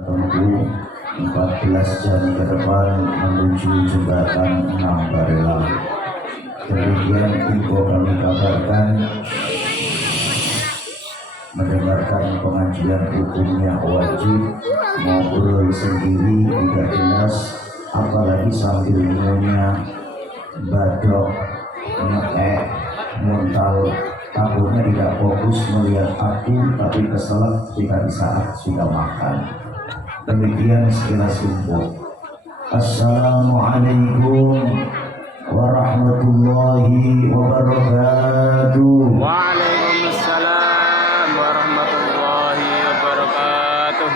tempuh 14 jam ke depan menuju jembatan 6 Barelang. Demikian info kami kabarkan. Mendengarkan pengajian hukumnya wajib, ngobrol sendiri tidak jelas, apalagi sambil ngunyah, badok, ngekek, muntal. Takutnya tidak fokus melihat aku, tapi keselak ketika di saat sudah makan. Demikian sekilas info. Assalamualaikum warahmatullahi wabarakatuh. Waalaikumsalam warahmatullahi wabarakatuh.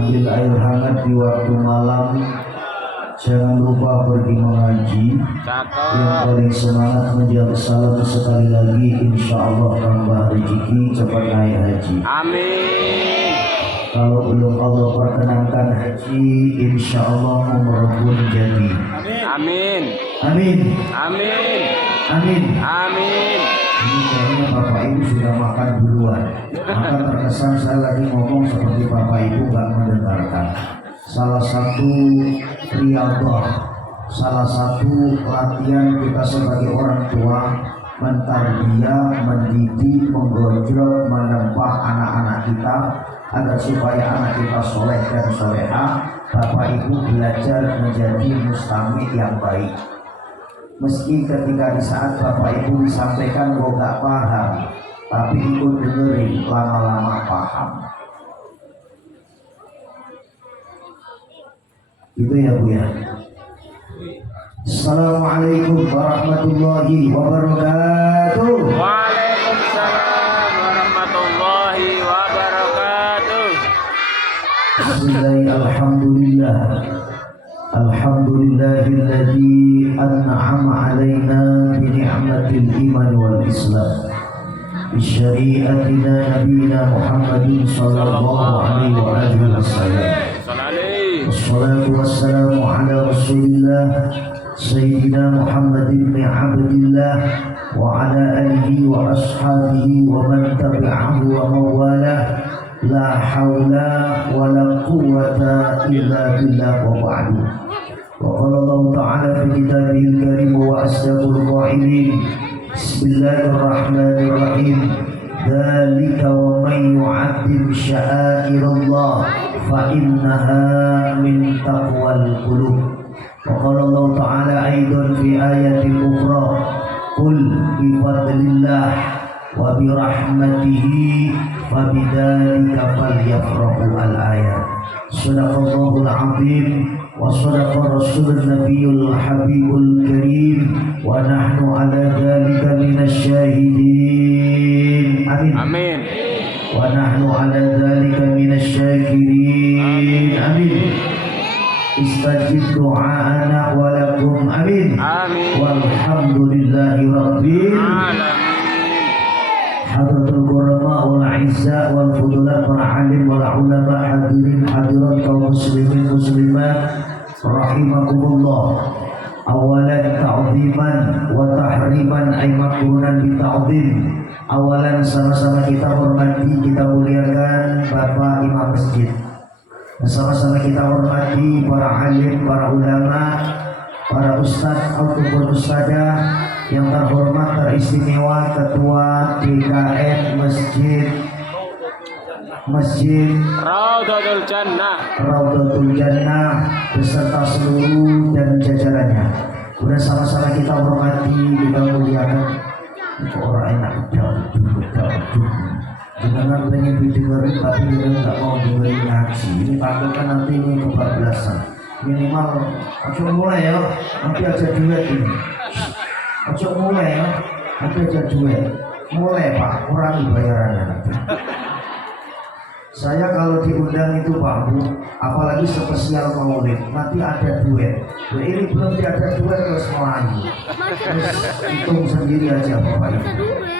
Ambil air hangat di waktu malam. Jangan lupa pergi mengaji. Yang paling semangat menjawab salam sekali lagi, insya Allah tambah rezeki, cepat naik haji. Amin. Kalau belum Allah perkenankan haji, insya Allah umroh pun jadi. Amin. Amin. Amin. Amin. Amin. Ini kayaknya Bapak Ibu sudah makan duluan. Maka terkesan saya lagi ngomong seperti Bapak Ibu nggak mendengarkan. Salah satu riyadhah, salah satu latihan kita sebagai orang tua, mentarbiyah, mendidik, menggojlok, menempah anak-anak kita agar supaya anak kita soleh dan soleha. Bapak Ibu belajar menjadi mustami yang baik. Meski ketika di saat Bapak Ibu disampaikan kok gak paham, tapi ikut dengerin, lama-lama paham. Itu ya Bu ya. Assalamualaikum warahmatullahi wabarakatuh. Waalaikumsalam warahmatullahi wabarakatuh. Alhamdulillah. Alhamdulillahilladzi an'ama alaina bi ni'matil iman wal islam. Bi syari'atina nabiyina Muhammadin sallallahu alaihi wa alihi wasallam. Wassalatu wassalamu ala Rasulillah Sayyidina Muhammad ibn Abdillah wa ala alihi wa ashabihi wa man tabi'ahu wa mawalah. La hawla wa la quwwata illa billah wa ba'du. Wa qala Allah ta'ala fi kitabihil karim wa asdaqul qa'ilin. Bismillahirrahmanirrahim. Dzalika wa man yu'azzim sya'airallah fa innaha min taqwal qulub. Wa qala Allah ta'ala aidan fi ayatin ukhra. Qul bi fadlillah wa bi rahmatihi fa bidzalika falyafrahu al-ayat. Shadaqallahul azim wa shadaqa rasulun nabiyul habibul karim wa nahnu ala dzalika minasy syahidin. Amin. Amin. Wa nahnu ala dzalika minasy syakirin. Amin. Istajib du'aana wa lakum. Amin. Amin. Walhamdulillahi rabbil Alamin. Hadratul Qurama wal Aizza wal Fudulat wal Alim wal Ulama hadirin hadirat kaum muslimin muslimat rahimakumullah. Awalan ta'ziman wa tahriman ay makrunan bi ta'zim. Awalan sama-sama kita hormati, kita muliakan Bapak Imam Masjid. Sama-sama kita hormati para alim, para ulama, para ustadz ataupun ustadzah yang terhormat teristimewa Ketua DKM Masjid Raudhatul Jannah beserta seluruh dan jajarannya. Udah sama-sama kita hormati, kita muliakan. Itu orang enak betul. Jangan pengen didengerin tapi dia nggak mau dengerin ngaji. Ini takutkan nanti ini kebablasan. Minimal aja mulai ya, nanti aja duet ini. Aja mulai ya, nanti aja duet. Mulai Pak, kurangi bayarannya nanti. Saya kalau diundang itu Pak Bu, apalagi spesial maulid, nanti ada duet. Nah, ini belum ada duet terus Melayu. Terus hitung sendiri aja Bapak Ibu.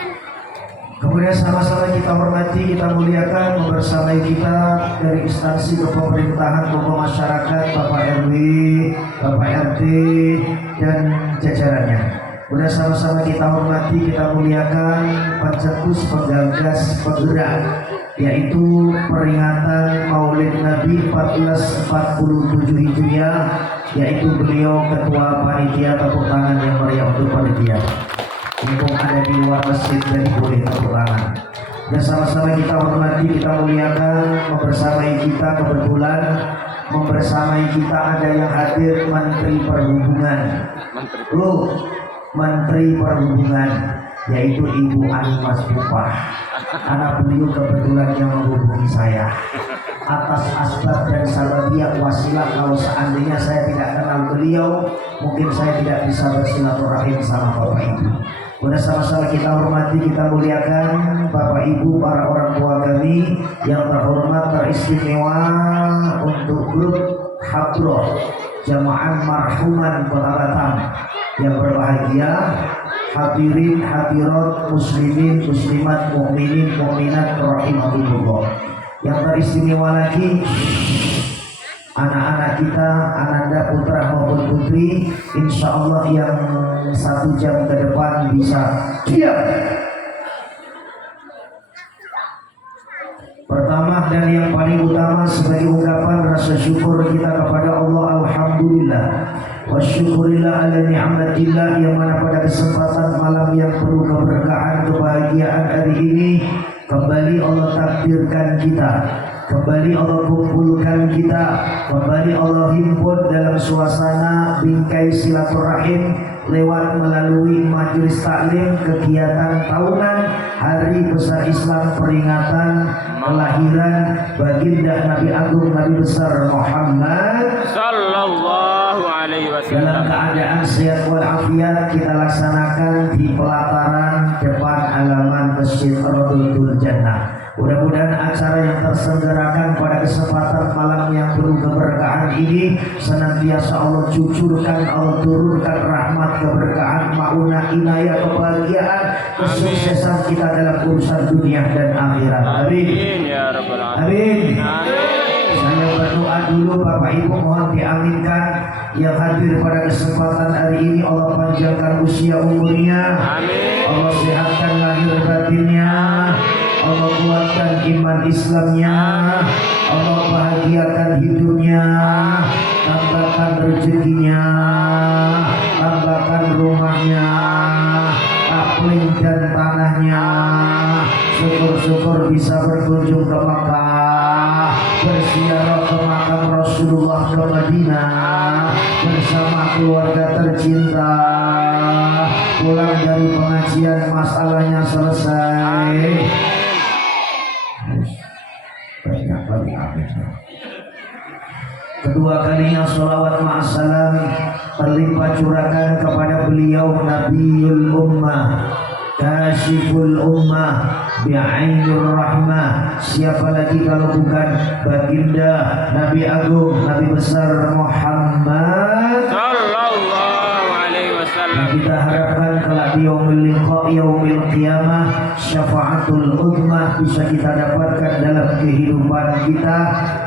Kemudian sama-sama kita hormati, kita muliakan, membersamai kita dari instansi kepemerintahan, tokoh masyarakat, Bapak RW, Bapak RT, dan jajarannya. Kemudian sama-sama kita hormati, kita muliakan pencetus, penggagas, penggerak, yaitu peringatan Maulid Nabi 1447 Hijriah, yaitu beliau ketua panitia. Tepuk tangan yang meriah untuk panitia. Mumpung ada di luar masjid dan boleh tepuk tangan. Dan sama-sama kita hormati, kita muliakan. Membersamai kita kebetulan, membersamai kita ada yang hadir Menteri Perhubungan. Menteri Perhubungan, yaitu Ibu Ani Mas Bupah. Anak beliau kebetulan yang menghubungi saya atas asbab dan sababiyah wasilah. Kalau seandainya saya tidak kenal beliau, mungkin saya tidak bisa bersilaturahim sama Bapak Ibu. Sudah sama-sama kita hormati, kita muliakan Bapak Ibu, para orang tua kami yang terhormat, teristimewa untuk grup Hadroh Jamaah Marhuman Kota Batam yang berbahagia, hadirin hadirat muslimin muslimat mukminin mukminat rahimakumullah. Yang teristimewa lagi anak-anak kita, ananda putra maupun putri, insya Allah yang 1 jam ke depan bisa diam. Pertama dan yang paling utama sebagai ungkapan rasa syukur kita kepada Allah, alhamdulillah wa syukurillah ala ni'matillah, yang mana pada kesempatan malam yang penuh keberkahan kebahagiaan hari ini kembali Allah takdirkan kita, kembali Allah kumpulkan kita, kembali Allah himpun dalam suasana bingkai silaturahim lewat melalui majelis taklim kegiatan tahunan Hari Besar Islam peringatan kelahiran baginda Nabi Agung Nabi besar Muhammad sallallahu alaihi wasallam. Dalam keadaan sehat walafiat kita laksanakan di pelataran depan halaman Masjid Rodotul Jannah. Mudah-mudahan acara yang terselenggarakan pada kesempatan malam yang penuh keberkahan ini senantiasa Allah cucurkan, Allah turunkan rahmat, keberkahan, maunah, inayah, kebahagiaan, kesuksesan kita dalam urusan dunia dan akhirat. Amin ya rabbal alamin. Amin. Saya berdoa dulu, Bapak Ibu mohon diaminkan. Yang hadir pada kesempatan hari ini Allah panjangkan usia umurnya. Amin. Allah sehatkan lahir batinnya. Allah kuatkan iman Islamnya, Allah bahagiakan hidupnya, tambahkan rezekinya, tambahkan rumahnya, taklim dan tanahnya. Syukur-syukur bisa berkunjung ke Makkah, berziarah ke makam Rasulullah ke Madinah bersama keluarga tercinta. Pulang dari pengajian masalahnya selesai. Kedua kalinya sholawat ma'asalam terlimpah curahkan kepada beliau Nabiul Ummah, Kashiful Ummah, Bi'ainur Rahmah. Siapa lagi kalau bukan baginda Nabi Agung Nabi besar Muhammad sallallahu alaihi wasallam. Kita harapkan kelak di yaumil liqa, yaumil qiyamah, syafaatul uzmah bisa kita dapatkan dalam kehidupan kita.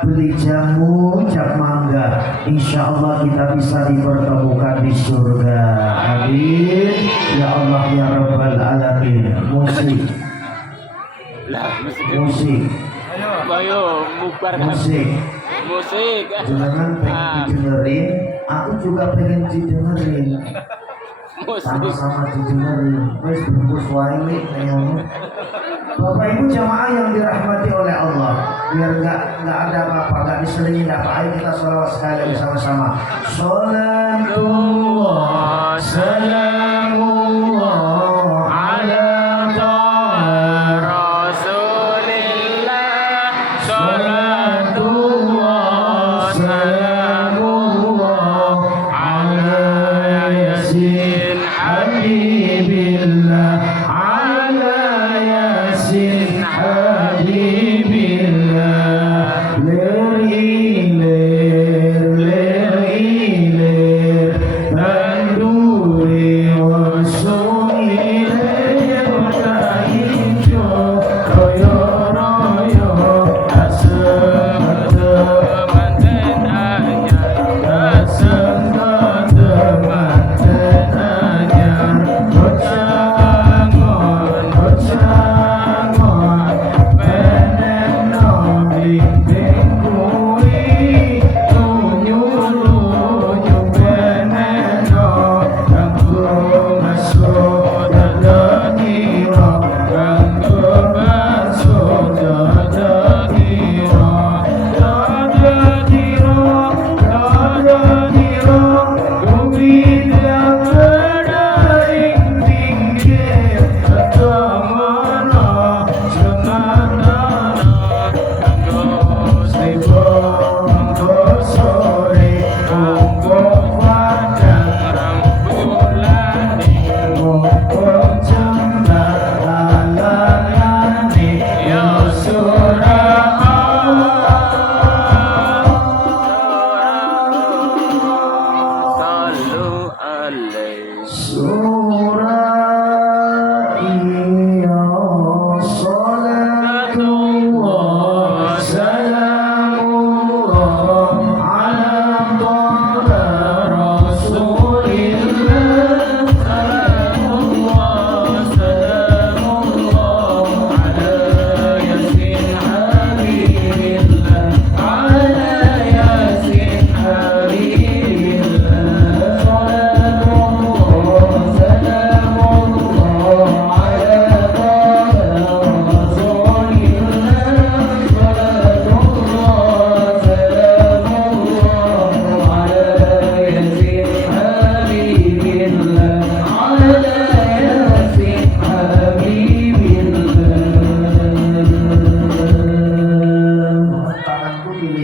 Beli jamu cap mangga, insya Allah kita bisa dipertemukan di surga. Amin ya Allah ya Rabbal alamin. Musik musik jangan pengen didengerin, aku juga pengen didengerin, sama-sama didengerin. Wes bungkus wae nengok. Bapak Ibu jamaah yang dirahmati oleh Allah, biar nggak ada apa-apa, nggak diselingi apa, ayo kita sholawat sekali sama-sama. Salatullah salamullah ala Rasulillah. Salatullah salamullah ala Yasin Habibillah, ala Yasin Habibillah. Ler-iler, ler-iler, tanduri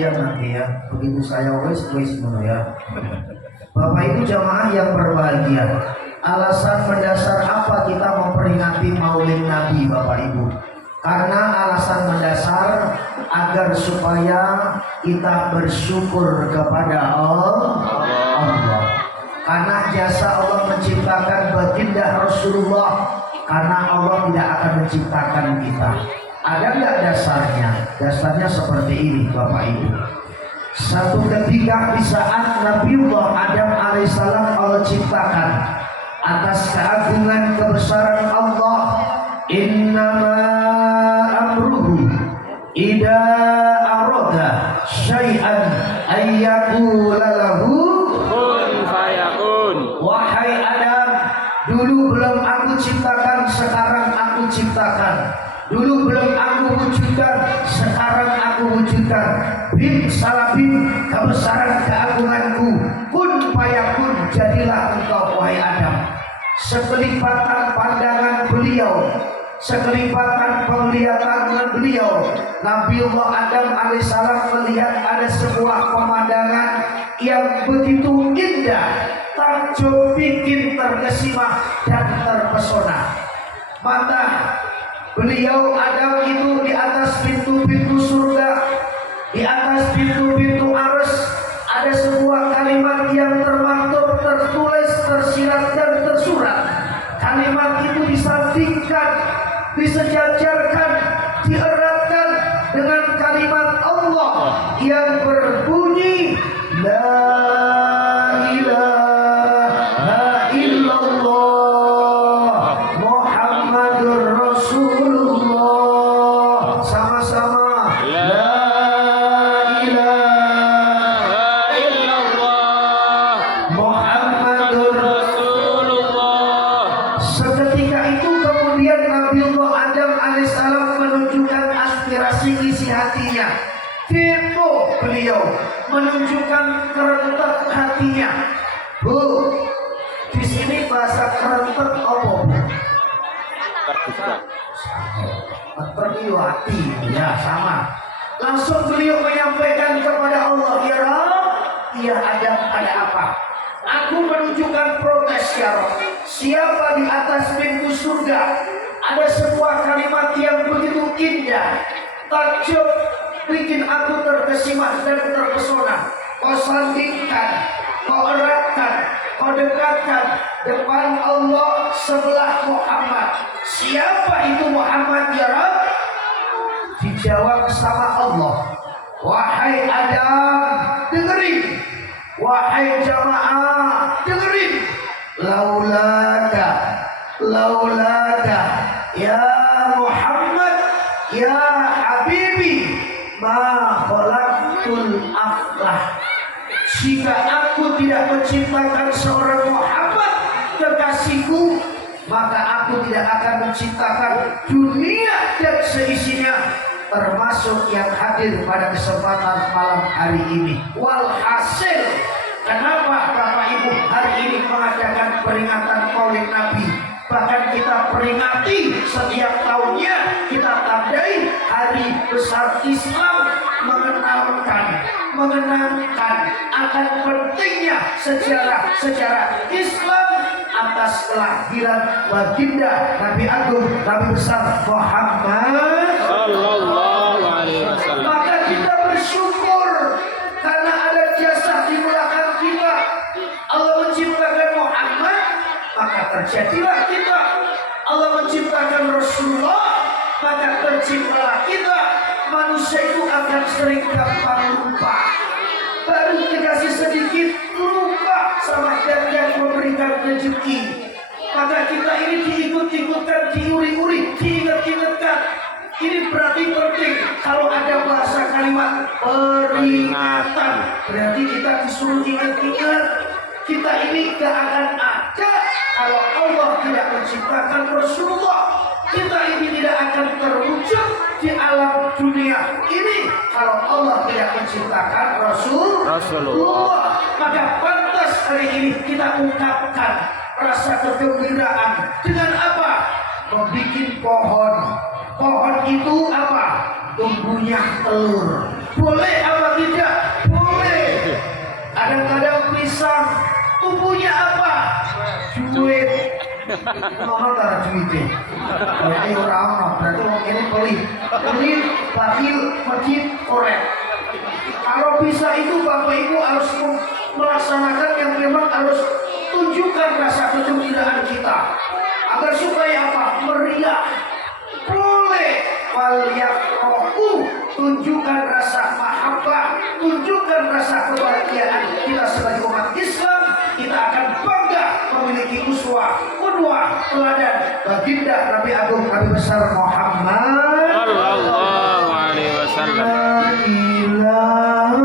dilihat nanti ya. Begitu saya wes ya. Bapak Ibu jamaah yang berbahagia, alasan mendasar apa kita memperingati Maulid Nabi Bapak Ibu? Karena alasan mendasar agar supaya kita bersyukur kepada Allah. Karena jasa Allah menciptakan baginda Rasulullah, karena Allah tidak akan menciptakan kita. Ada nggak dasarnya? Dasarnya seperti ini Bapak Ibu. Satu ketika di saat Nabiullah Adam alaihissalam Allah ciptakan, atas keagungan kebesaran Allah, innama amruhu idza arada syai'an ayyakula lahu kun fayakun. Wahai Adam, dulu belum aku ciptakan, sekarang aku ciptakan. Dulu belum aku wujudkan, sekarang aku wujudkan. Bin salabin, kebesaran keagunganku. Kun fayakun, jadilah engkau wahai Adam. Sekelipatan pandangan beliau, sekelipatan penglihatan beliau, Nabiullah Adam alaihissalam melihat ada sebuah pemandangan yang begitu indah, takjub, bikin terkesima dan terpesona. Mata beliau Adam itu di atas pintu-pintu surga, di atas pintu-pintu arsy ada sebuah kalimat yang termaktub, tertulis, tersirat dan tersurat. Kalimat itu disandingkan, disejajarkan, dieratkan dengan kalimat Allah yang berbunyi La ilaha illallah Muhammadur Rasulullah. Sama-sama La ilaha illallah Muhammadur Rasulullah. Seketika itu kemudian Nabiullah Adam alaihissalam menunjukkan aspirasi isi hatinya. Tempo beliau menunjukkan kerentek hatinya. Bu, di sini bahasa kerentek apa bu? Terbuka. Terbuka hati, ya sama. Langsung beliau menyampaikan kepada Allah, ya Rabb, ya Adam, ada apa? Aku menunjukkan protes ya Rabb. Siapa di atas pintu surga? Ada sebuah kalimat yang begitu indah, takjub, bikin aku terkesima dan terpesona. Kau sandingkan, kau eratkan, kau dekatkan depan Allah sebelah Muhammad. Siapa itu Muhammad ya Rabb? Dijawab sama Allah, wahai Adam, dengerin. Wahai jamaah, dengerin. Laulaka ya Muhammad, ya Habibi, ma khalaqtul aflah. Jika aku tidak menciptakan seorang Muhammad kekasihku, maka aku tidak akan menciptakan dunia dan seisinya, termasuk yang hadir pada kesempatan malam hari ini. Walhasil, kenapa Bapak Ibu hari ini mengadakan peringatan Maulid Nabi? Bahkan kita peringati setiap tahunnya, kita tandai hari besar Islam, mengenangkan akan pentingnya sejarah Islam atas kelahiran baginda Nabi Agung, Nabi besar Muhammad Sallallahu alaihi wasallam. Maka kita bersyukur karena ada jasa di belakang kita. Allah menciptakan Muhammad, maka terjadilah kita. Allah menciptakan Rasulullah, maka terciptalah kita. Manusia itu akan sering gampang lupa. Baru dikasih sedikit lupa sama yang memberikan rezeki. Maka kita ini diikut-ikutkan, diuri-uri, diingat-ingatkan. Ini berarti penting. Kalau ada bahasa kalimat peringatan, berarti kita disuruh ingat-ingat. Kita ini gak akan ada kalau Allah tidak menciptakan Rasulullah. Kita ini tidak akan terwujud di alam dunia ini kalau Allah tidak menciptakan Rasulullah. Maka pantas hari ini kita ungkapkan rasa kegembiraan dengan apa? Membikin pohon. Pohon itu apa? Tumbuhnya telur. Boleh apa tidak? Nomor darah duitnya. Berarti orang berarti orang ini pelit, bakil, masjid, korek. Kalau bisa itu Bapak Ibu harus melaksanakan yang memang harus tunjukkan rasa kegembiraan kita agar supaya apa? Meriah. Boleh walyakrahu, tunjukkan rasa mahabbah, tunjukkan rasa kebahagiaan kita sebagai umat Islam. Kita akan bangga memiliki uswah, qudwah, teladan baginda Nabi Agung Nabi besar Muhammad Sallallahu alaihi wasallam. La ilaha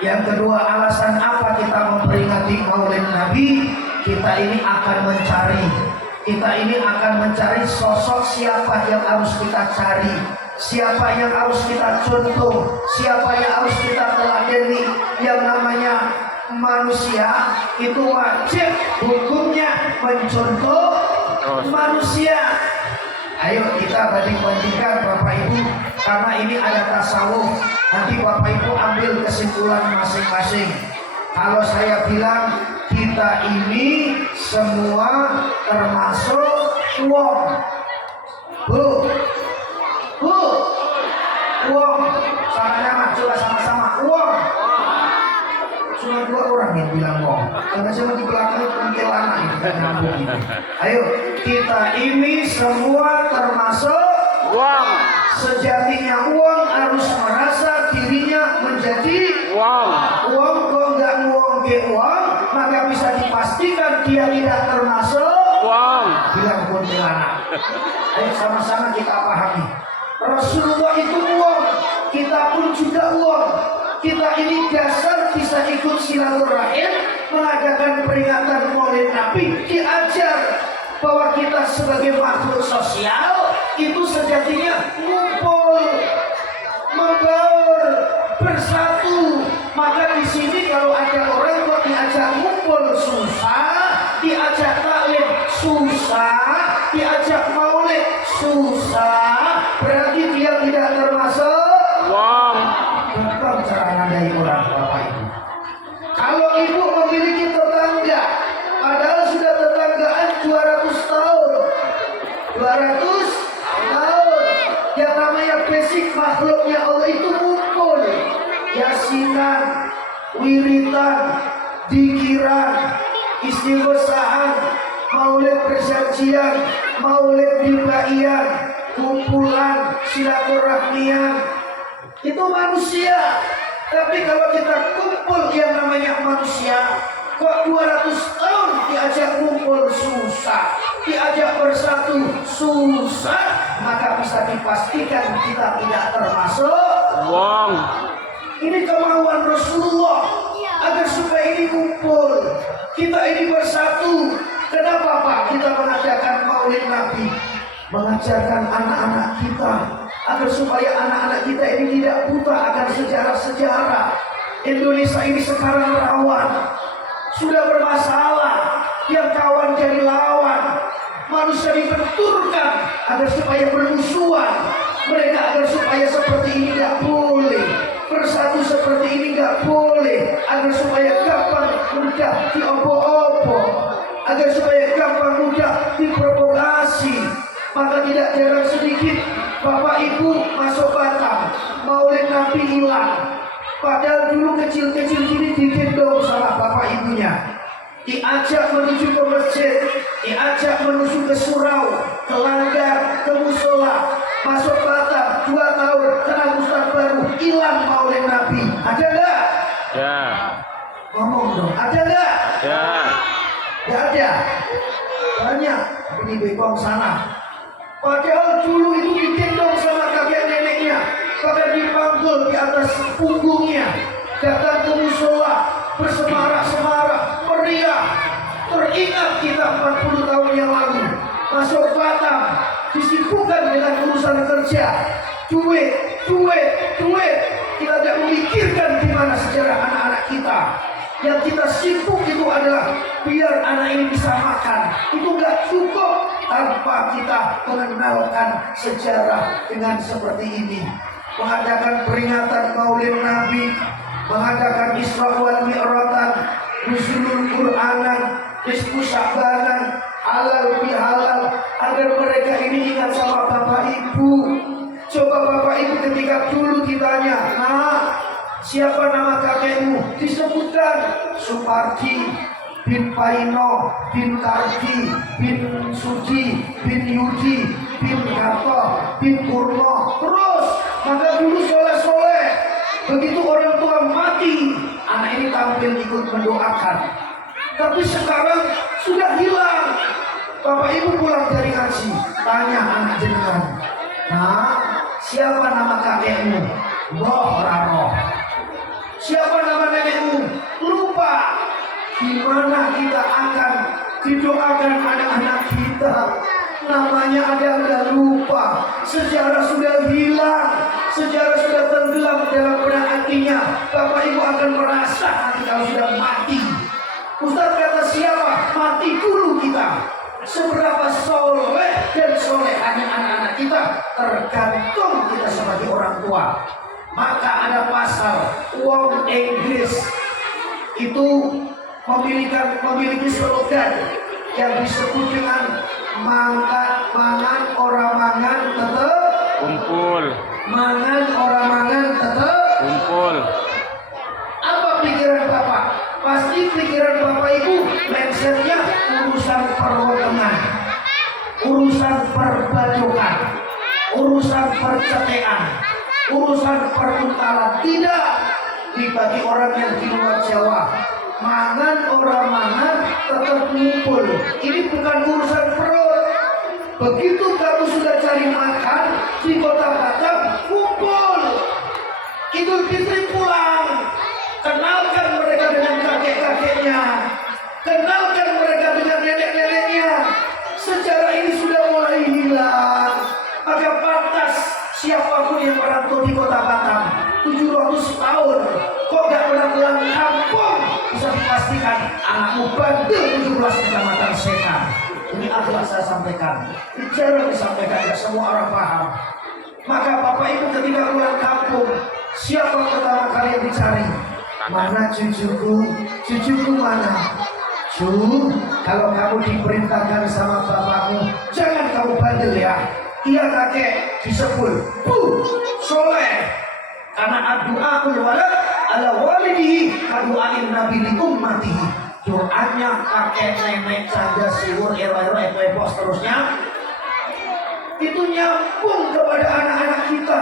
Yang kedua, alasan apa kita memperingati Maulid Nabi? Kita ini akan mencari sosok siapa yang harus kita cari, siapa yang harus kita contoh, siapa yang harus kita teladani. Yang namanya manusia itu wajib hukumnya mencontoh manusia. Ayo kita banding-bandingkan Bapak Ibu, karena ini ada tasawuf. Nanti Bapak Ibu ambil kesimpulan masing-masing. Kalau saya bilang kita ini semua termasuk wong. Wong. Sama nama, coba sama-sama. Wong. Cuma 2 orang yang bilang wong. Karena cuma di belakang kuntilanak itu. Ayo, kita ini semua termasuk Wong. Sejatinya uang harus merasa dirinya menjadi Wong. Uang kok nggak nguang ke uang, maka bisa dipastikan dia tidak termasuk Wong. bilang kuntilanak. Ayo sama-sama kita pahami. Rasulullah itu uang, kita pun juga uang. Kita ini dasar bisa ikut silaturahim, mengadakan peringatan Maulid Nabi, diajar bahwa kita sebagai makhluk sosial itu sejatinya ngumpul, membaur, bersatu. Maka di sini kalau ada orang kok diajak ngumpul susah, diajak taklim susah, diajak maulid susah, berarti dia tidak termasuk Wong. Bukan cara nandai orang Bapak Ibu. Kalau ibu memiliki tetangga, padahal sudah tetangga yasinan, wiritan, dikiran, istighosahan, maulid perjanjian, maulid dibaian, kumpulan, silaturahmian. Itu manusia. Tapi kalau kita kumpul yang namanya manusia, kok 200 tahun diajak kumpul susah, diajak bersatu susah, maka bisa dipastikan kita tidak termasuk. Wong. Ini kemauan Rasulullah agar supaya ini kumpul, kita ini bersatu. Kenapa Pak kita mengadakan maulid Nabi? Mengajarkan anak-anak kita agar supaya anak-anak kita ini tidak buta akan sejarah-sejarah. Indonesia ini sekarang rawan, sudah bermasalah, yang kawan jadi lawan. Manusia dibenturkan agar supaya bermusuhan. Mereka agar supaya seperti ini tidak boleh, bersatu seperti ini nggak boleh, agar supaya gampang mudah diopo-opo, agar supaya gampang mudah diprovokasi. Maka tidak jarang sedikit Bapak Ibu masuk Batam, maulid Nabi hilang. Padahal dulu kecil-kecil gini digendong sama bapak ibunya, diajak menuju ke masjid, diajak menuju ke surau, ke langgar, ke musola. Masuk Batam 2 tahun kenal ustaz baru, hilang maulid Nabi. Ada nggak? Ya. Ngomong dong, ada nggak? Ya. Nggak ada. Banyak ini bekong sana. Padahal dulu itu digendong sama kakek neneknya, bahkan dipanggul di atas punggungnya, datang ke musola, bersemarak-semarak, meriah. Teringat kita 40 tahun yang lalu, masuk Batam, disibukkan dengan urusan kerja, duit. Kita tidak memikirkan di mana sejarah anak-anak kita. Yang kita sibuk itu adalah biar anak ini bisa makan. Itu nggak cukup tanpa kita mengenalkan sejarah dengan seperti ini. Mengadakan peringatan maulid Nabi, mengadakan Isra wal Mi'raj, nuzulul Qur'anan, nisfu Sya'banan, halal bihalal, agar mereka ini ingat sama bapak ibu. Coba bapak ibu ketika dulu ditanya, nah, siapa nama kakekmu? Disebutkan Supardi bin Paino bin Kardi bin Sudi bin Yudi bin Karto bin Purno. Terus maka dulu soleh-soleh. Begitu orang tua mati, anak ini tampil ikut mendoakan. Tapi sekarang sudah hilang. Bapak ibu pulang dari haji, tanya anak jenengan, nah, siapa nama kakekmu? Boh Raro. Siapa nama nenekmu? Lupa. Gimana kita akan didoakan anak-anak kita? Namanya ada udah lupa. Sejarah sudah hilang. Sejarah sudah tenggelam dalam benak hatinya. Bapak ibu akan merasa nanti kalau sudah mati. Ustaz kata siapa? Mati dulu kita. Seberapa soleh dan solehahnya anak-anak kita tergantung kita sebagai orang tua. Maka ada pasal wong Inggris itu memiliki slogan yang disebut dengan mangan orang mangan tetep Kumpul. mangan orang mangan tetep Kumpul. Apa pikiran bapak? Pasti pikiran bapak ibu mindsetnya urusan perwetengan, urusan perbajokan, urusan percetean, urusan peruntalan. Tidak. Dibagi orang yang di luar Jawa, mangan orang mangan tetap ngumpul. Ini bukan urusan perut. Begitu kamu sudah cari makan di kota Batam, kumpul. Idul Fitri pulang, kenalkan mereka dengan kakek-kakeknya, kenalkan mereka dengan nenek-neneknya. Sejarah ini sudah mulai hilang. Maka pantas siapapun yang merantau di kota Batam 700 tahun kok gak pernah pulang kampung, bisa dipastikan anakmu bandel 17 kecamatan setan. Ini adalah saya sampaikan, jarang disampaikan, ya semua orang paham. Maka bapak ibu ketika pulang kampung, siapa pertama kali yang dicari? Mana cucuku mana? Cu, kalau kamu diperintahkan sama bapakmu, jangan kamu bandel ya. Iya kakek, disebut soleh. Karena doa walad kaduain Nabi li ummatihi. Doanya kakek nenek saja siwur erwa epo seterusnya itu nyambung kepada anak-anak kita.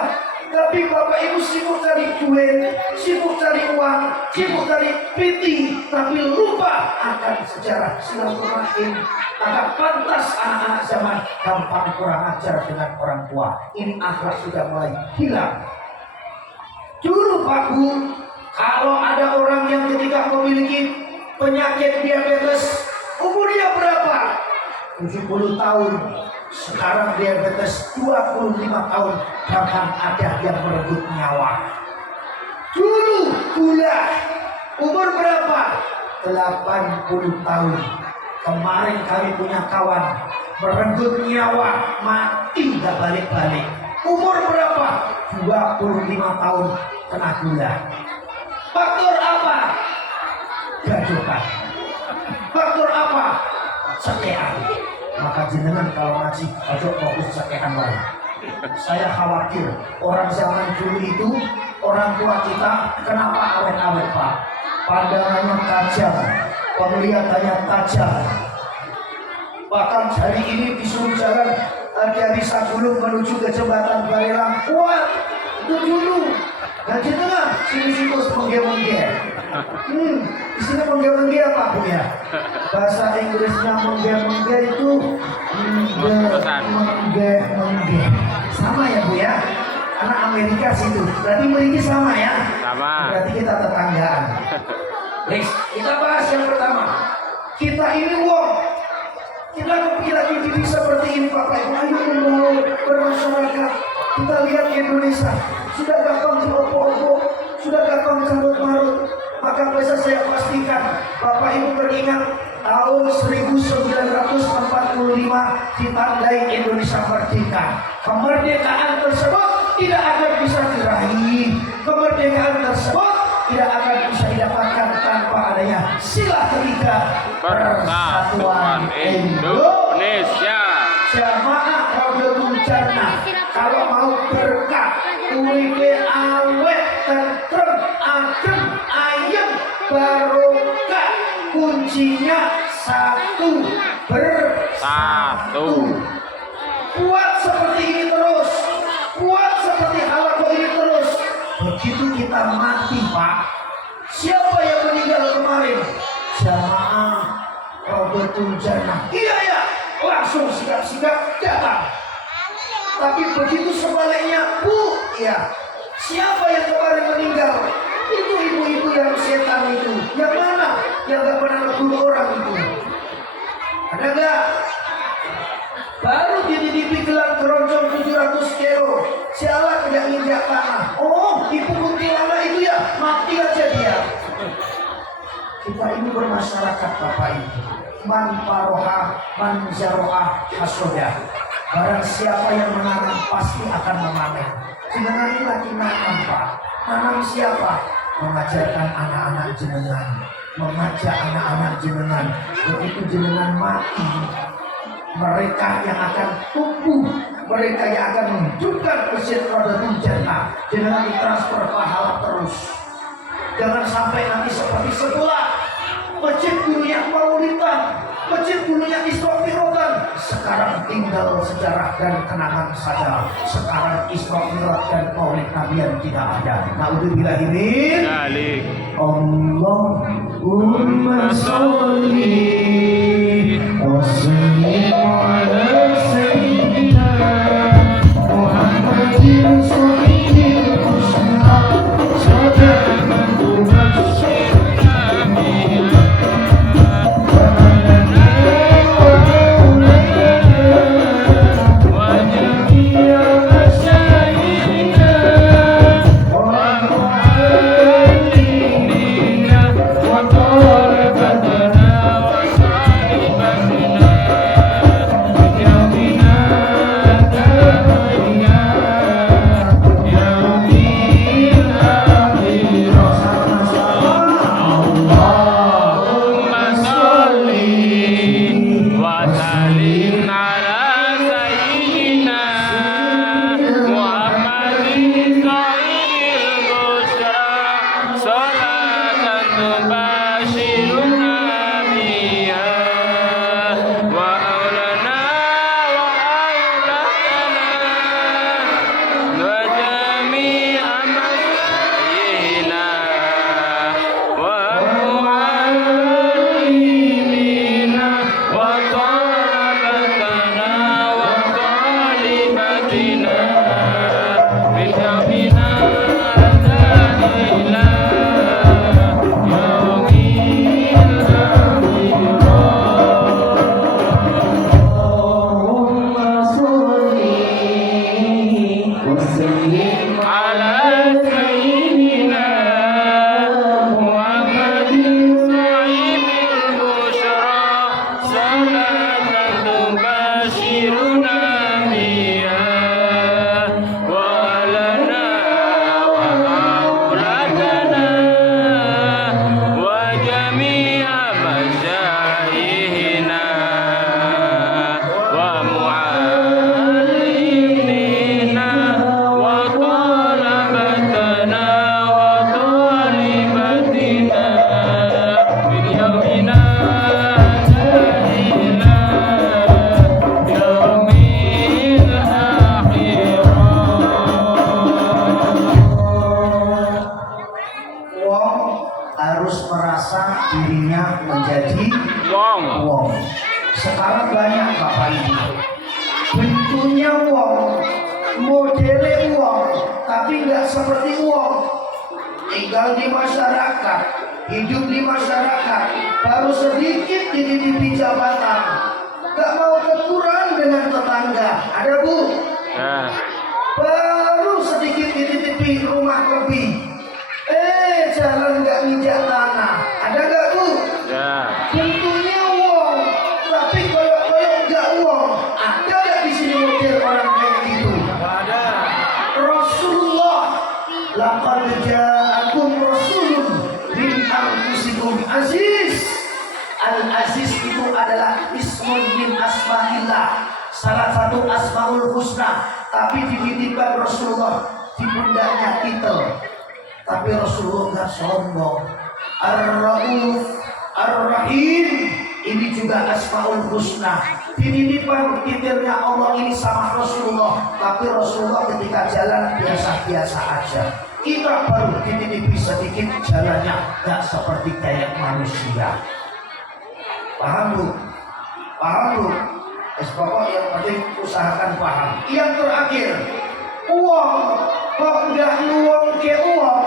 Tapi bapak ibu sibuk cari duit, sibuk cari uang, sibuk cari piti, tapi lupa akan sejarah silaturahim. Maka pantas anak-anak zaman gampang kurang ajar dengan orang tua. Ini akhlak sudah mulai hilang. Dulu Pak Bu, kalau ada orang yang ketika memiliki penyakit diabetes, umurnya berapa? 70 tahun. Sekarang diabetes 25 tahun, bahkan ada yang merenggut nyawa. Dulu gula umur berapa? 80 tahun. Kemarin kami punya kawan merenggut nyawa, mati gak balik-balik. Umur berapa? 25 tahun kena gula. Faktor apa? Gajokan. Faktor apa? Sekean. Maka jenengan kalau ngaji ojo fokus sekean lain. Saya khawatir orang zaman dulu itu, orang tua kita kenapa awet-awet Pak? Pandangannya tajam, penglihatannya tajam. Bahkan hari ini disuruh jalan dari Sagulung menuju ke jembatan Barelang, kuat itu dulu. Dan jenengan sini-situs mengge-mengge. Di sini mengge-mengge apa Bu ya? Bahasa Inggrisnya mengge-mengge itu mengge-mengge. Sama ya Bu ya? Anak Amerika situ. Berarti memiliki sama ya? Sama. Berarti kita tetanggaan. Next, kita bahas yang pertama. Kita ini wong. Kita lagi diri seperti ini Bapak Ibu. Ayo membawa bermasyarakat. Kita lihat Indonesia sudah gampang diopo-opo, sudah gampang carut-marut. Maka bisa saya pastikan Bapak Ibu beringat tahun 1945 ditandai Indonesia merdeka. Kemerdekaan tersebut tidak akan bisa diraih. Kemerdekaan tersebut tidak akan bisa didapatkan tanpa adanya sila ketiga Persatuan Indonesia. Jamaah Raudhatul Jannah, kalau mau berkah, uripe awet, tentrem, adem, ayem, barokah, kuncinya satu, bersatu. Kuat seperti ini terus, kuat seperti halaqah ini terus. Begitu kita mati Pak, siapa yang meninggal kemarin? Jamaah Raudhatul Jannah. Iya ya, langsung sigap-sigap datang. Tapi begitu sebaliknya Bu, ya siapa yang kemarin meninggal? Itu ibu-ibu yang setan itu. Yang mana? Yang gak pernah negur orang itu. Ada gak? Baru dititipi gelang keroncong 700 kilo. Sialan tidak nginjak tanah. Oh, ibu kuntilanak itu ya, mati aja dia. Kita ini bermasyarakat Bapak Ibu. Man paroha, man zaroha, hasoda. Barang siapa yang menanam pasti akan memanen. Jenengan ini lagi nanam Pak. Nanam siapa? Mengajarkan anak-anak jenengan, mengajak anak-anak jenengan. Begitu jenengan mati, mereka yang akan tumbuh, mereka yang akan menghidupkan Masjid Raudhatul Jannah. Jenengan ditransfer pahala terus. Jangan sampai nanti seperti sebelah masjid dulunya Maulidan, masjid dulunya Isra Mi'raj, sekarang tinggal sejarah dan kenangan saja. Sekarang Isra Mi'raj dan Maulid Nabiyan tidak ada. Naudzubillah min dzalik. Allahumma sholli wa sallim ala sayyidina Muhammadin sayyidil husna sadaqatan harus merasa dirinya menjadi Wong. wong. Sekarang banyak Bapak Ibu, bentuknya wong, modelnya wong, tapi nggak seperti wong. Tinggal di masyarakat, hidup di masyarakat, baru sedikit dititipi jabatan, nggak mau keturunan dengan tetangga. Ada Bu? Ya. Baru sedikit dititipi rumah lebih, jalan nggak nginjak tanah. Ada nggak Bu? Ya. Bentuknya wong, tapi koyok-koyok nggak wong. Ada nggak di sini model orang kayak gitu? Ada. Rasulullah, laqad ja'akum rasulun min anfusikum aziz. Al-Aziz itu adalah ismun min asma'illah, salah satu asmaul husna, tapi dititipkan Rasulullah di pundaknya titel. Tapi Rasulullah nggak sombong. Ar-Rauf, Ar-Rahim, ini juga asmaul husna. Dititipkan titelnya Allah ini sama Rasulullah, tapi Rasulullah ketika jalan biasa-biasa aja. Kita baru dititipi sedikit jalannya nggak seperti kayak manusia. Paham Bu? Paham Bu? Pokok yang penting usahakan paham. Yang terakhir, uang. Kok nggak uang ke uang,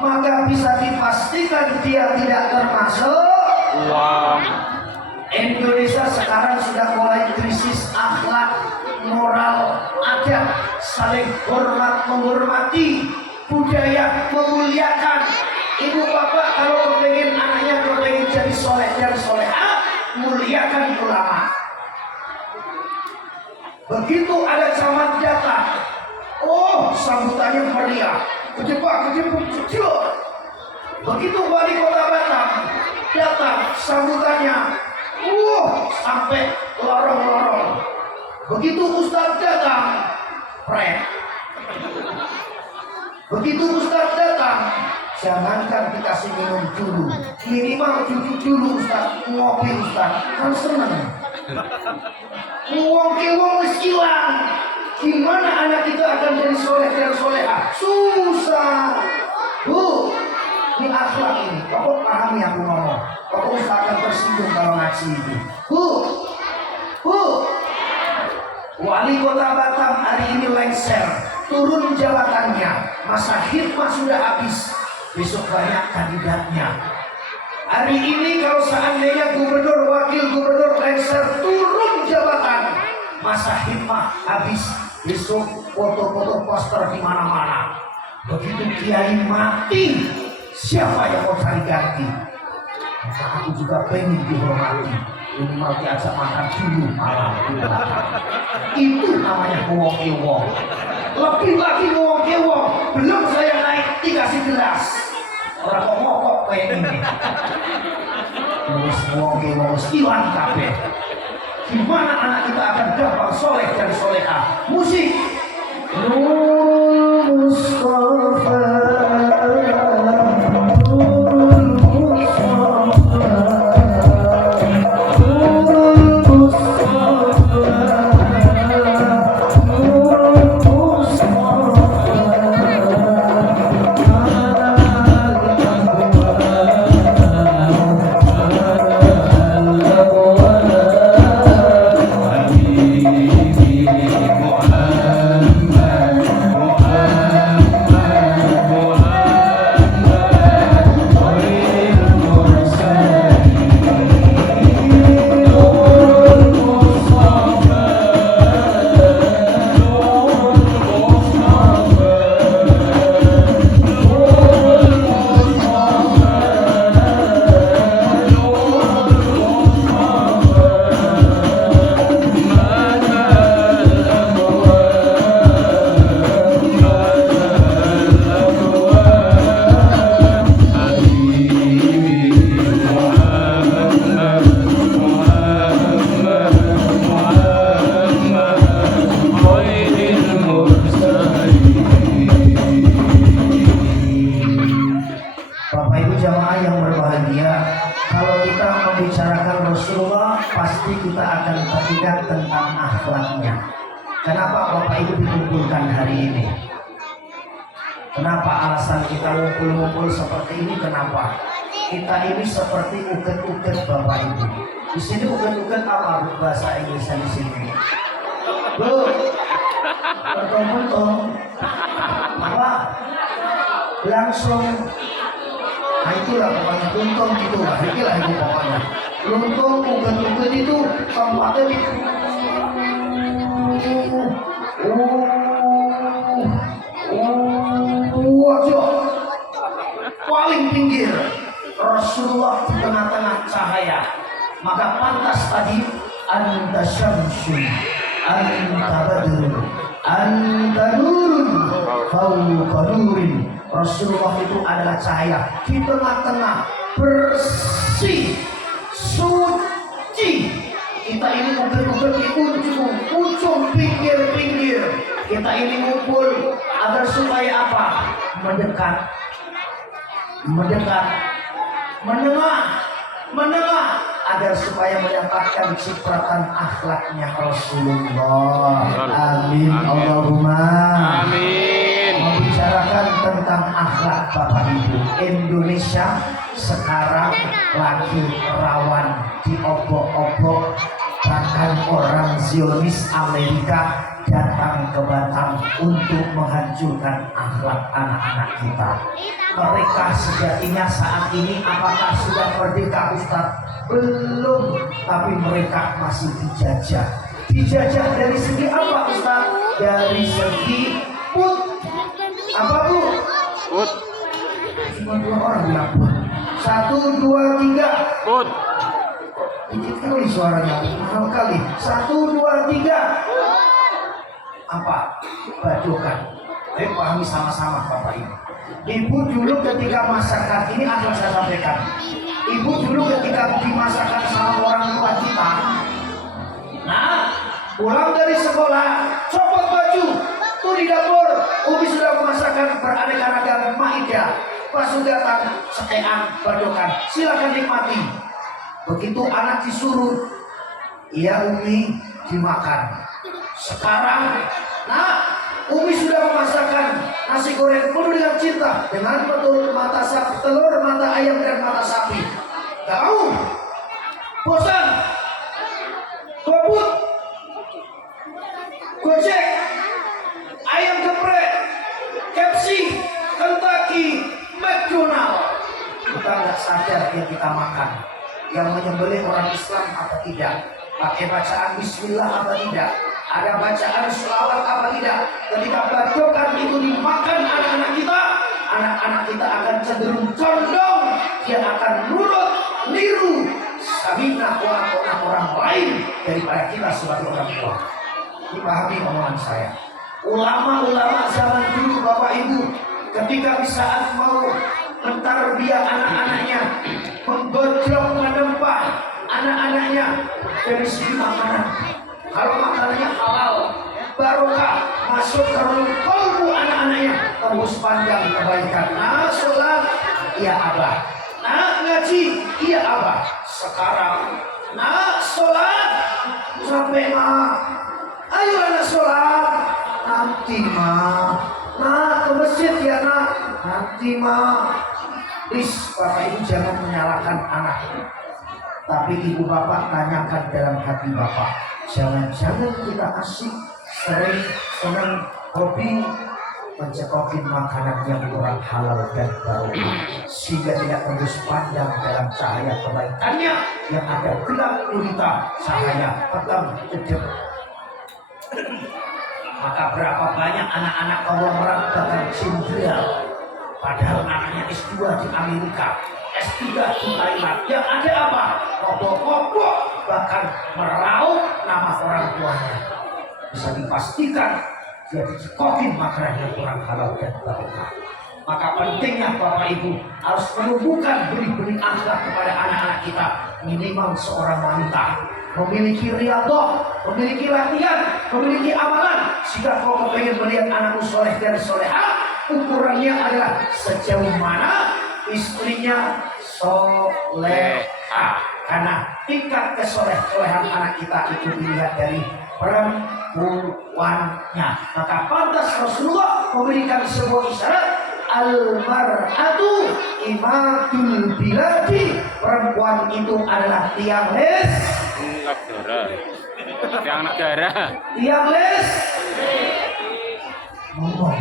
maka bisa dipastikan dia tidak termasuk Wong. Indonesia sekarang sudah mulai krisis akhlak, moral, adab, saling hormat menghormati, budaya memuliakan. Ibu bapak kalau kepengen anaknya kepengen jadi soleh dan solehah, muliakan ulama. Begitu ada camat datang, oh sambutannya meriah, kejebak, kejebak. Begitu wali kota Batam datang, sambutannya sampai lorong-lorong. Begitu ustaz datang, pret. Begitu ustaz datang, jangankan dikasih minum dulu, minimal duduk dulu ustaz, ngopi ustaz, kan seneng. Uang ke uang ilang. Gimana anak kita akan jadi soleh dan solehah? Susah. Bu, ini akhlak ini. Bapak pahami aku ngomong. Bapak akan tersinggung kalau ngaji itu. Bu, wali kota Batam hari ini lengser, turun jabatannya. Masa khidmat sudah habis. Besok banyak kandidatnya. Hari ini kalau seandainya gubernur, wakil gubernur lengser, turun jabatan, masa khidmat habis. Besok foto-foto poster di mana-mana. Begitu kiai mati, siapa yang mau cari ganti? Maka aku juga pengen dihormati. Minimal diajak makan dulu malam. Itu namanya wong-wong. Lebih lagi wong-wong. Belum saya naik dikasih gelas. Orang kok ngokok kayak ini. Terus wong-wong ilang kabeh. Gimana anak kita akan gampang soleh dan solehah? Musik. Nurul Mustafa, Nurul Mustafa, Nurul Mustafa, Nurul pasti kita akan teringat tentang akhlaknya. Kenapa Bapak Ibu dikumpulkan hari ini? Kenapa alasan kita ngumpul-ngumpul seperti ini? Kenapa? Kita ini seperti uget-uget Bapak Ibu. Di sini uget-uget apa bahasa Inggrisnya di sini? Bu, betul-betul apa? Langsung, nah itulah pokoknya tuntung gitu lah, itulah itu pokoknya. Tuntung uget-uget itu tempatnya di wajah paling pinggir Rasulullah di tengah-tengah cahaya. Maka pantas tadi anta syamsun anta badrun anta nurun fawqa nurin. Rasulullah itu adalah cahaya di tengah-tengah, bersih, suci. Kita ini ngumpul-ngumpul di ujung pinggir-pinggir. Kita ini ngumpul agar supaya apa? Mendengar agar supaya mendapatkan cipratan akhlaknya Rasulullah. Amin Allahumma Amin. Membicarakan tentang akhlak Bapak Ibu, Indonesia sekarang lagi rawan diobok-obok. Bahkan orang Zionis Amerika datang ke Batam untuk menghancurkan akhlak anak-anak kita. Mereka sejatinya saat ini apakah sudah merdeka Ustaz? Belum, tapi mereka masih dijajah. Dijajah dari segi apa Ustaz? Dari segi put. Apa Bu? Put. Cuma 2 orang bilang put. 1, 2, 3. Put. Dikit kali suaranya, mahal kali. 1, 2, 3. Apa? Bajokan. Ayo pahami sama-sama Bapak Ibu. Ibu dulu ketika masakan, ini akan saya sampaikan. Ibu dulu ketika dimasakan sama orang tua kita, nah pulang dari sekolah, copot baju, tuh di dapur, Umi sudah memasakkan beraneka ragam maidah, pas sudah datang setean bajokan, silakan nikmati. Begitu anak disuruh, iya Umi, dimakan. Sekarang, nah Umi sudah memasakkan nasi goreng penuh dengan cinta, dengan telur mata sapi, telur mata ayam dan mata sapi. Tahu? Bosan? Gobut? Gojek? Ayam geprek? KFC? Kentucky? McDonald? Kita nggak sadar yang kita makan. Yang menyembelih orang Islam apa tidak? Pakai bacaan Bismillah apa tidak? Ada bacaan selawat apa tidak? Ketika bajokan itu dimakan anak-anak kita akan cenderung condong. Dia akan nurut, niru, sabina orang lain daripada kita sebagai orang tua. Dipahami omongan saya. Ulama-ulama zaman dulu Bapak Ibu, ketika di saat mau mentarbiyah anak-anaknya, menggojlok menempah anak-anaknya dari segi makanan. Kalau makanannya halal, barokah, masuk ke relung kalbu anak-anaknya, tembus panjang kebaikan. Nah sholat, iya abah. Nah ngaji, iya abah. Sekarang, nah sholat, sampai ma, ayo anak sholat, nanti ma. Nah ke masjid ya nak, nanti ma. Please Bapak Ibu jangan menyalahkan anak, tapi ibu bapak tanyakan dalam hati bapak. Jangan-jangan kita asik, sering, senang, hobi mencekokin makanan yang kurang halal dan barokah, sehingga tidak tembus pandang dalam cahaya kebaikannya yang ada gelap gulita cahaya petang kejam. Maka berapa banyak anak-anak konglomerat bahkan jenderal, padahal anaknya S2 di Amerika, S3 di Thailand, yang ada apa? Obok-obok, bahkan meraup nama orang tuanya. Bisa dipastikan dia dicekokin makanan yang kurang halal dan barokah. Maka pentingnya Bapak Ibu harus menumbuhkan benih-benih akhlak kepada anak-anak kita. Minimal seorang wanita memiliki riyadhah, memiliki latihan, memiliki amalan. Jika kau ingin melihat anakmu soleh dan solehah, ukurannya adalah sejauh mana istrinya solehah. Karena tingkat kesolehan anak kita itu dilihat dari perempuannya. Maka pantas Rasulullah memberikan sebuah isyarat, Al-mar'atu imatul biladi. Perempuan itu adalah tiang les. Negara. Tiang negara. Tiang les. Ngomong.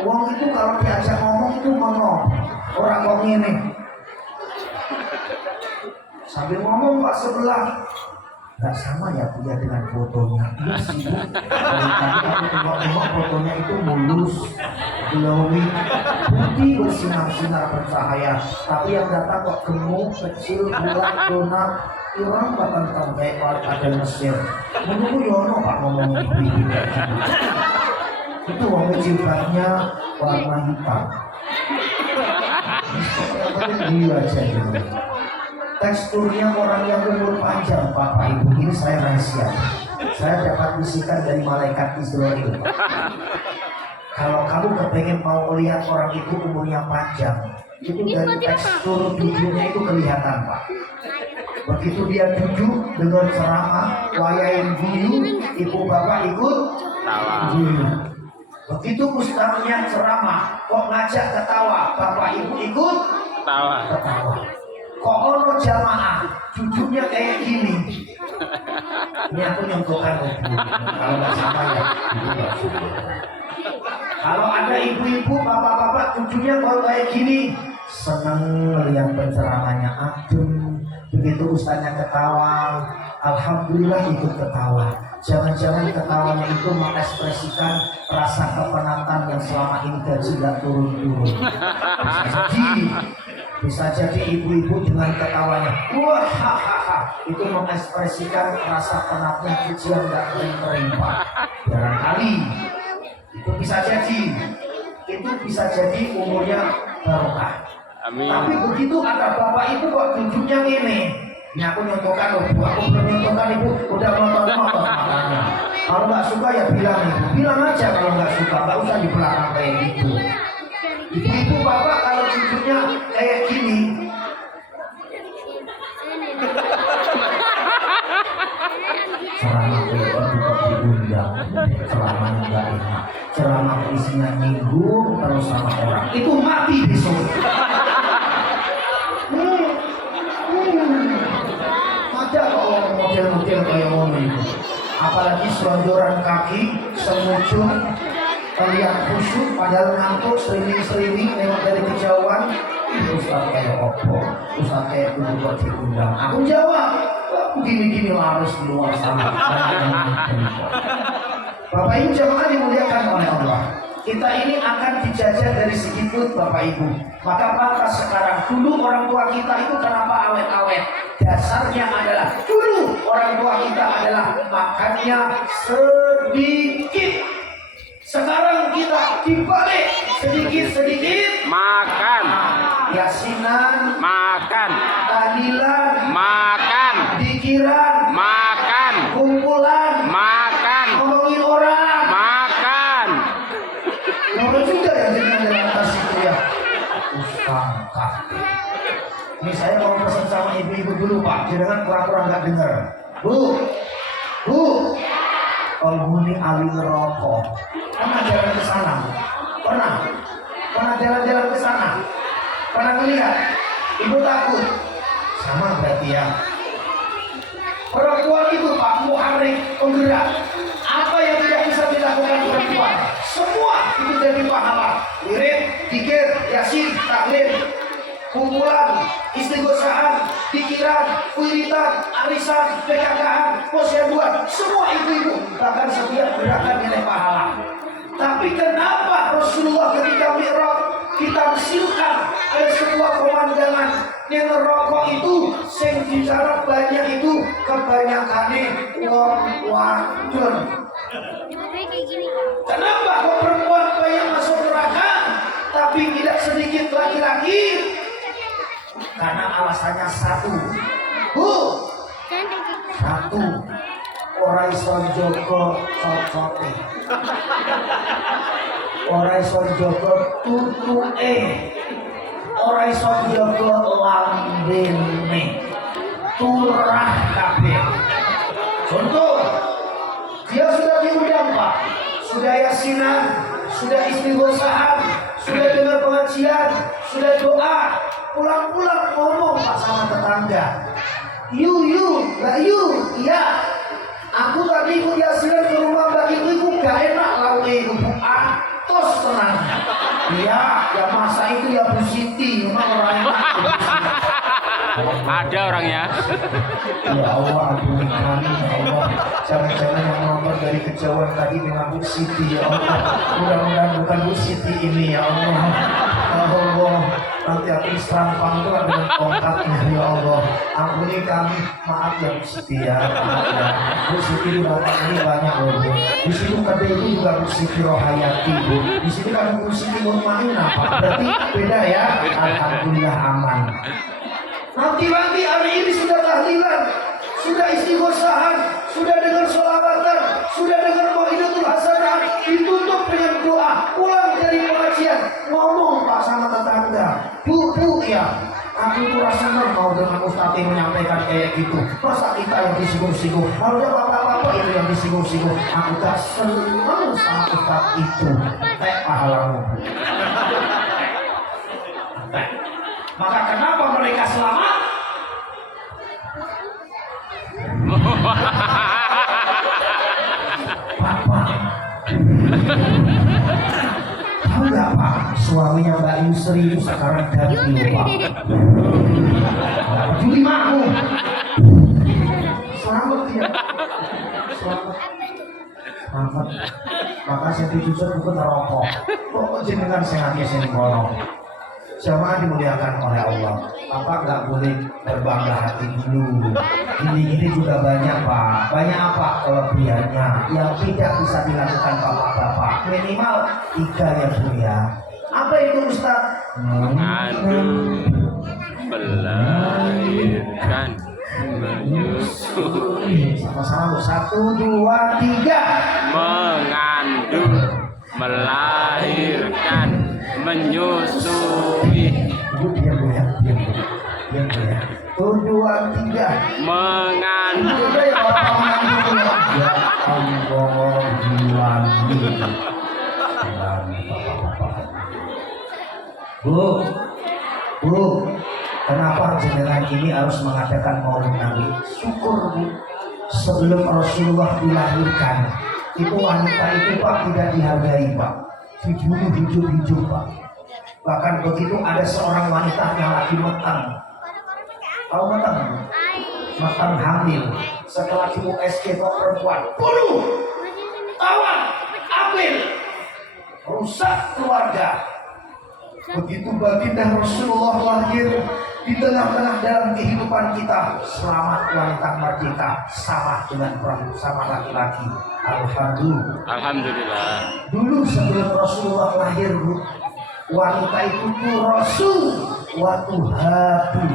Uang itu kalau diajak ngomong itu ngomong. Orang kok ini. Sambil ngomong Pak sebelah. Gak sama ya dia dengan fotonya. Iya sih Bu. Dari tadi aku tengok-tengok fotonya itu mulus, glowing, putih bersinar-sinar bercahaya. Tapi yang datang kok gemuk, kecil, bulat, donat. Irang bahkan kayak ada Mesir. Menunggu Yono Pak ngomong ini. Itu wong jilbabnya warna hitam. Gila aja gitu. Teksturnya orang yang umur panjang Bapak Ibu. Ini saya rahasia. Saya dapat bisikan dari malaikat Israel. Kalau kamu kepengen mau lihat orang itu umurnya panjang, itu dari tekstur tubuhnya itu kelihatan Pak. Begitu dia duduk dengan ceramah, wayain guyu, ibu bapak ikut guyu. Begitu ustaznya ceramah, kok ngajak ketawa, bapak ibu ikut ketawa. Kok ono jamaah, duduknya kayak gini. Ini aku nyontohkan kalau nggak sama ya. Kalau ada ibu-ibu, bapak-bapak duduknya kalau kayak gini, seneng melihat penceramahnya adem. Begitu ustaznya ketawa, alhamdulillah ikut ketawa. Jangan-jangan ketawanya itu mengekspresikan rasa kepenatan yang selama ini gaji tidak turun-turun. Bisa jadi ibu-ibu dengan ketawanya, wah hahaha, itu mengekspresikan rasa penatnya ujian tidak kering-kering Pak. Barangkali itu bisa jadi umurnya barokah. Amin. Tapi begitu ada bapak ibu kok duduknya ini. Ini aku nyontohkan loh, aku belum nyontohkan ibu, udah nonton makanya. Kalau nggak suka ya bilang ibu, bilang aja kalau nggak suka, nggak usah di belakang kayak gitu. Ibu bapak kalau duduknya kayak gini, ceramah kayak gitu kok diundang, ceramah nggak enak, ceramah isinya nyinggung terus sama orang, itu mati besok. Ada kok orang model-model kayak ngomong itu. Apalagi selonjoran kaki, semucung, terlihat khusyuk, padahal ngantuk, sering-sering nengok dari kejauhan. Ustaz kayak opo, Ustaz kayak dulu kok diundang. Aku jawab, gini-gini harus di luar sana. Bapak Ibu jamaah dimuliakan oleh Allah. Kita ini akan dijajah dari segi perut Bapak Ibu. Maka pantas sekarang, dulu orang tua kita itu kenapa awet-awet? Dasarnya adalah dulu orang tua kita adalah makannya sedikit. Sekarang kita dibalik sedikit-sedikit Makan. Yasinan, Makan. tahlilan, Makan. pikiran, Makan. kumpulan, Makan. ngomongin orang. Makan. Ngomong juga ya dengan dalam atas itu ya. Ustaz. Ini saya mau pesan sama ibu-ibu dulu Pak. Jangan pura-pura nggak dengar. Bu, Albuni Ali ngerokok. Pernah jalan ke sana? Pernah jalan-jalan ke sana? Pernah melihat? Ibu takut? Sama berarti ya. Perempuan itu Pak muharrik penggerak. Apa yang tidak bisa dilakukan perempuan? Semua itu jadi pahala. Wirid, zikir, yasin, tahlil, kumpulan, istighosahan, pikiran, wiridan, arisan, PKK-an, posyanduan, semua ibu-ibu, bahkan setiap gerakan nilai pahala. Tapi kenapa Rasulullah ketika mi'raj kita mesiukan ada sebuah pemandangan yang rokok itu sing bicara banyak itu kebanyakannya wong wadon. Kenapa kok perempuan banyak masuk neraka tapi tidak sedikit laki-laki? Karena alasannya satu, ora iso njogo cocote, ora iso njogo tutuke, ora iso njogo lambene, turah kabeh. Contoh, dia sudah diundang Pak, sudah yasinan, sudah istighosahan, sudah pengajian, sudah doa, pulang-pulang ngomong Pak sama tetangga. Lah iya. Aku tadi ikut Yasiran ke rumah Mbak Ibu gak enak lauk ibu. Atos tenang. Iya, ya masa itu ya Bu Siti, memang orang enak. Ada orangnya. Ya Allah, ampuni kami, ya Allah. Jangan-jangan yang nonton dari kejauhan tadi dengan Bu Siti, ya Allah. Mudah-mudahan bukan Bu Siti ini, ya Allah. Ya Allah, nanti aku serampang tuh dengan tongkatnya, ya Allah. Ampuni kami, maaf ya Bu Siti ya. Maaf ya. Bu Siti di bapak ini banyak loh, Bu. Di situ kedai itu juga Bu Siti Rohayati, Bu. Di sini kan Bu Siti Mutmainah, Pak. Berarti beda ya. Alhamdulillah aman. Nanti hari ini sudah tahlilan, sudah istighosahan, sudah dengar sholawatan, sudah dengar mau'idatul hasanah, ditutup dengan doa, pulang dari pengajian, ngomong Pak sama tetangga, Bu ya, aku tuh rasanya mau dengan Ustaz yang menyampaikan kayak gitu. Masa kita yang disinggung-singgung, harusnya bapak-bapak itu yang disinggung-singgung. Aku tak senang sama Ustaz itu. Pahalamu. Maka kenapa mereka selamat? Bapak, tahu nggak Pak? Suaminya Mbak Yusri itu sekarang ganti Pak. Nggak peduli aku. Selamat ya. Selamat. Maka saya dijujur bukan rokok. Kok jenengan sengatnya sini kono. Jamaah dimuliakan oleh Allah. Bapak nggak boleh berbangga hati dulu. Ini juga banyak Pak. Banyak apa kelebihannya yang tidak bisa dilakukan bapak-bapak. Minimal 3 ya Bu ya. Apa itu Ustaz? Mengandung, melahirkan, menyusui. Sama-sama 1, 2, 3. Mengandung, melahirkan, menyusui. Diam Bu ya. Diam Bu ya. 1, 2, 3. Mengandung. Ya Allah, gilani. Bu, kenapa jenengan ini harus mengadakan Maulid Nabi? Syukur Bu, sebelum Rasulullah dilahirkan, itu wanita itu Pak tidak dihargai Pak, dibunuh hidup-hidup Pak. Bahkan begitu ada seorang wanita yang lagi metang, tahu metang? Metang hamil, setelah di USG Pak perempuan, bunuh, tawan, ambil, rusak keluarga. Begitu baginda Rasulullah lahir di tengah-tengah dalam kehidupan kita, selamat wanita merdeka sama dengan perempuan, sama laki-laki. Alhamdulillah. Dulu sebelum Rasulullah lahir, Bu, wanita itu tuh Rasul wa tuhabu.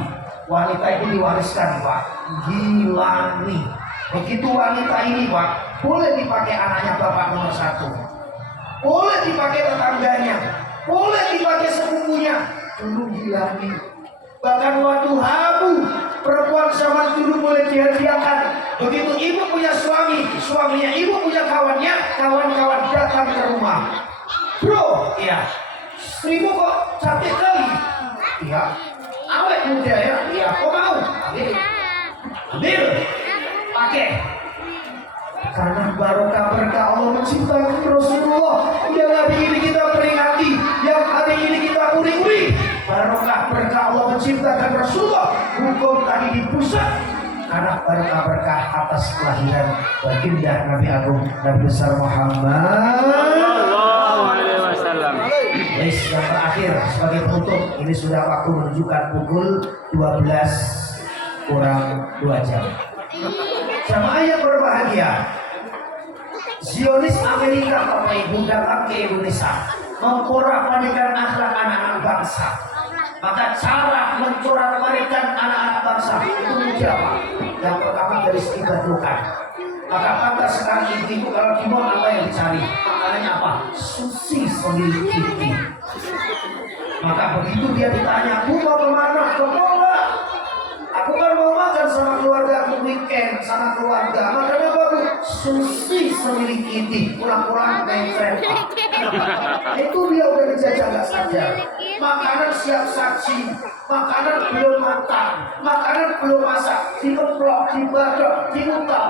Wanita itu diwariskan Pak, gilani. Begitu wanita ini Pak, boleh dipakai anaknya bapak nomor 1, boleh dipakai tetangganya, boleh dipakai sepupunya. Dulu gilani. Bahkan waktu habu, perempuan zaman dulu boleh dihadiahkan. Begitu ibu punya suami, suaminya ibu punya kawannya, kawan-kawan datang ke rumah. Bro, ya, istrimu kok cantik kali. Iya, awet muda ya. Iya, kok mau? Ambil, pakai. Karena barokah berkah Allah menciptakan Rasulullah yang hari ini kita peringati, yang hari ini kita uri-uri. Barokah berkah Allah menciptakan Rasulullah, hukum tadi di pusat. Karena barokah berkah atas kelahiran baginda Nabi Agung Nabi besar Muhammad Sallallahu alaihi wasallam. Yang terakhir sebagai penutup, ini sudah waktu menunjukkan pukul 12 kurang 2 jam. Jamaah yang berbahagia, Zionis Amerika Bapak Ibu datang ke Indonesia memporak-porandakan akhlak anak-anak bangsa. Maka cara mencorak-corakkan anak-anak bangsa itu mudah Pak. Yang pertama dari segi bentukan. Maka pantas sekali ibu kalau di mall apa yang dicari? Makanannya apa? Sushi sendiri kiki. Maka begitu dia ditanya, "Bu mau kemana?" "Ke mall." "Aku kan mau makan sama keluarga aku weekend sama keluarga." "Makanya baru sushi sendiri kiki." Pulang-pulang pengen. Itu dia udah dijajah nggak sadar. makanan siap saji, makanan belum matang, makanan belum masak, dikeplok, dibadok, diutak,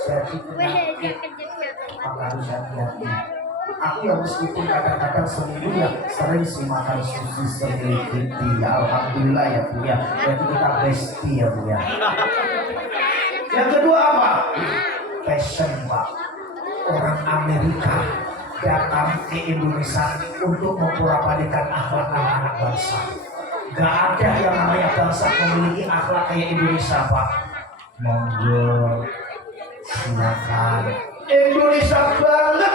jadi penyakit. Maka harus hati-hati. Aku yang meskipun kadang-kadang seminggu ya sering sih makan sushi selebriti, ya alhamdulillah ya Bu ya. Jadi kita bestie ya Bu ya. Yang kedua apa? Passion Pak. Orang Amerika datang ke Indonesia untuk mempurapadikan akhlak anak-anak bangsa. Gak ada yang namanya bangsa memiliki akhlak kayak Indonesia Pak. Monggo, silakan. Indonesia banget.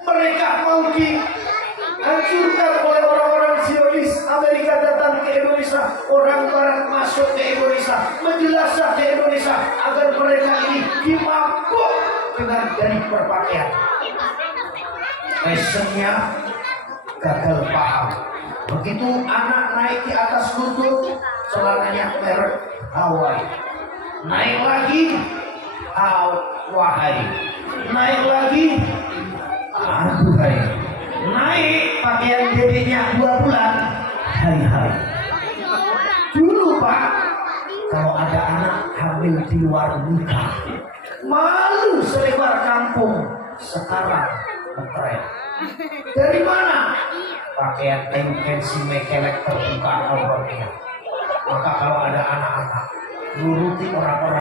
Mereka mau dihancurkan oleh orang-orang Zionis. Amerika datang ke Indonesia, orang Barat masuk ke Indonesia, menjelaskan ke Indonesia agar mereka ini dimabuk dengan dari berpakaian. Fashionnya gagal paham. Begitu anak naik di atas lutut, celananya merek Hawaii. Naik lagi, Wahai. Naik lagi, aduhai. Naik pakaian dedeknya 2 bulan, hai. Dulu Pak, kalau ada anak hamil di luar nikah, malu selebar kampung. Sekarang ngetren. Dari mana? Pakaian pensi mekelek terbuka auratnya. Maka kalau ada anak-anak nuruti orang-orang